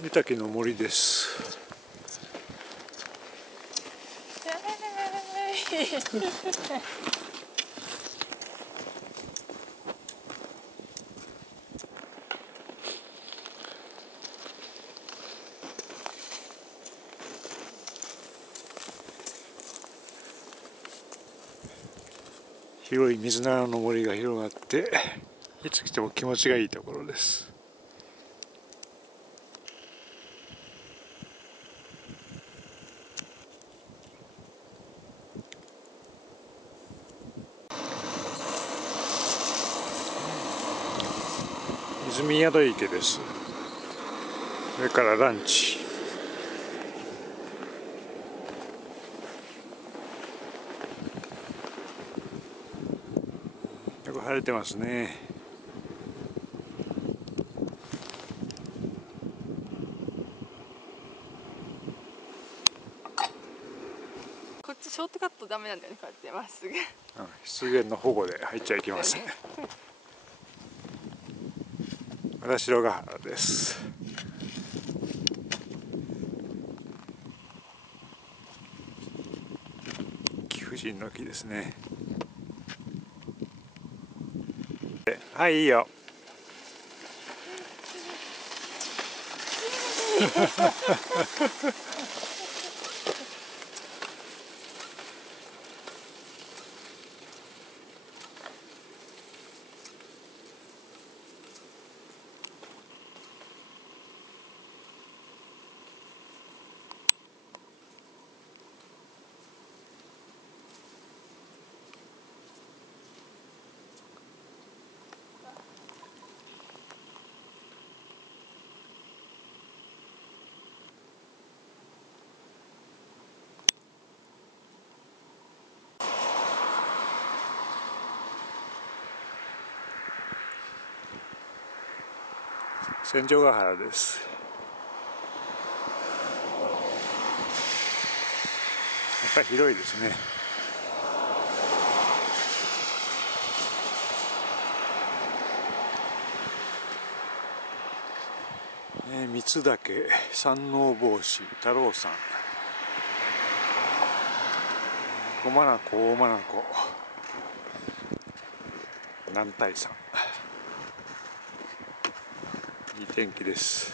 御嶽の森です。広い水菜の森が広がって、いつ来ても気持ちがいいところです。泉宿池です。それからランチ。よく晴れてますね。こっちショートカットダメなんだよね、こうやってまっすぐ。湿原の保護で入っちゃいけません。荒城ヶ原です。貴婦人の木ですね。はい、いいよ。千条ヶ原です。やっぱり広いですね。三岳、山王帽子、太郎山、小眼大眼男体山。いい天気です。